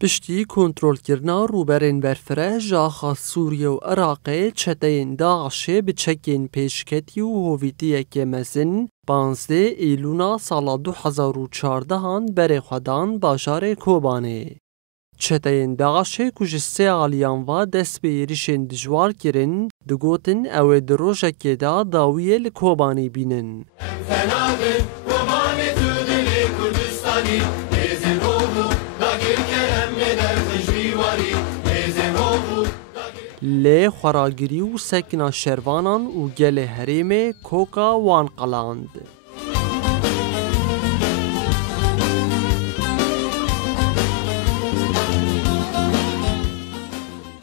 پشتی کنترل کرنا روبرین برفره جاخا سوریه و عراق چتین داعش بچکین پیشکتی و هویتی که مزن 15 ایلونا سال 2014 بر خودان باجار کوبانه. چتین داعش کج سه علیان و دست به ریشن دجوار کرن دگوتن او دروژه که دا داویه لکوبانی بینن. لی خراگری و سکنا شروانان و گل حریم کوکا وان قلاند.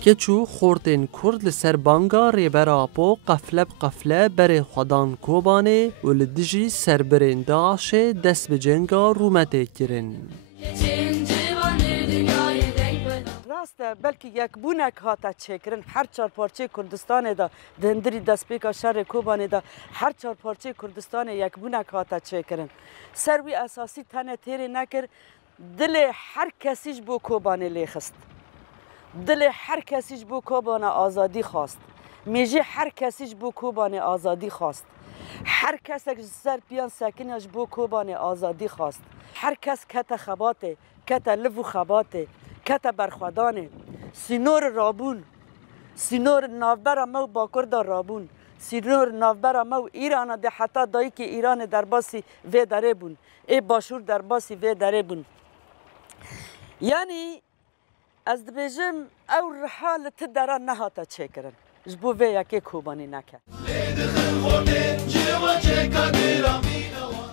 کچو خورتین کرد لسر بانگا ریبرا پو قفله بقفله بر خودان کوبانه و لدجی سربرین داعش دست به جنگا رومته کرن. بلکه یک بونک هاتا چکرن هر چهار پارچه کردستان دا دندری دست پیکا شهر کوبانه دا هر چهار پارچه کردستان یک بونک هاتا چکرن سروی اساسی تنه تیره نکر دل هر کسیش بو کوبانه لیخست دل هر کسیش بو کوبانه آزادی خواست میجه هر کسیش بو کوبانه آزادی خواست هر کس سر پیان سکنش بو کوبانه آزادی خواست هر کس کت خباته کت لفو خباته کت برخودانه سینور رابون سینور نافبر مو باکرد رابون سینور نافبر مو ایران ده حتی دایی که ایران در باسی و داره بون ای باشور در باسی و داره بون یعنی از دبیجم او حالت دران نهاتا چه کرن جبو و یکی کوبانی نکرد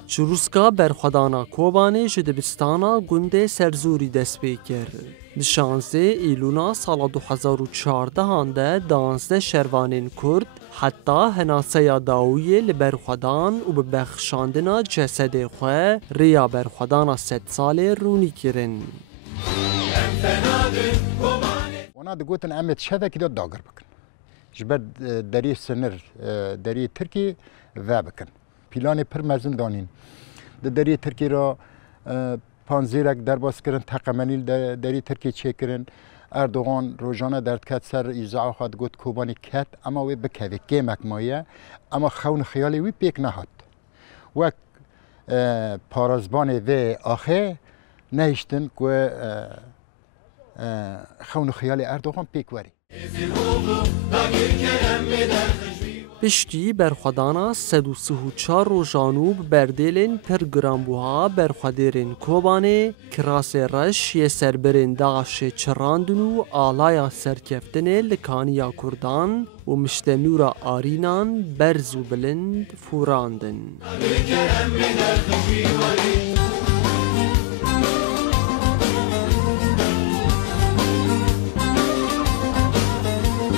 چروسکا برخودانا کوبانی جدبستانا گنده سرزوری دست بیکر. 16 ایلونا سال 2014 هنده 12 شروانین کرد حتی هناسه داویه لبرخودان و به بخشاندنا جسد خواه ریا برخودانا 100 سال رونی کرن. اونا دگوتن امت شده که داگر بکن. جبر دری سنر دری ترکی و بکن. پیلان پر مزن دانین. دری ترکی را پانزیرک درباس کردن تقمنیل دری ترکی چه کردن اردوغان روزانه درد کت سر ایزاع خواهد گفت کوبانی کت اما وی بکوی گیمک مایه اما خون خیالی وی پیک نهاد و پارازبان وی آخه نهشتن که خون خیالی اردوغان پیک وری پشتی برخودانا 134 روزانوب بردیلین پر گرامبوها برخودیرین کوبانه کراس رش یه سربرین داعش چراندن و آلایا سرکفتنه لکانیا کردان و مشتنورا آرینان برز و بلند فوراندن.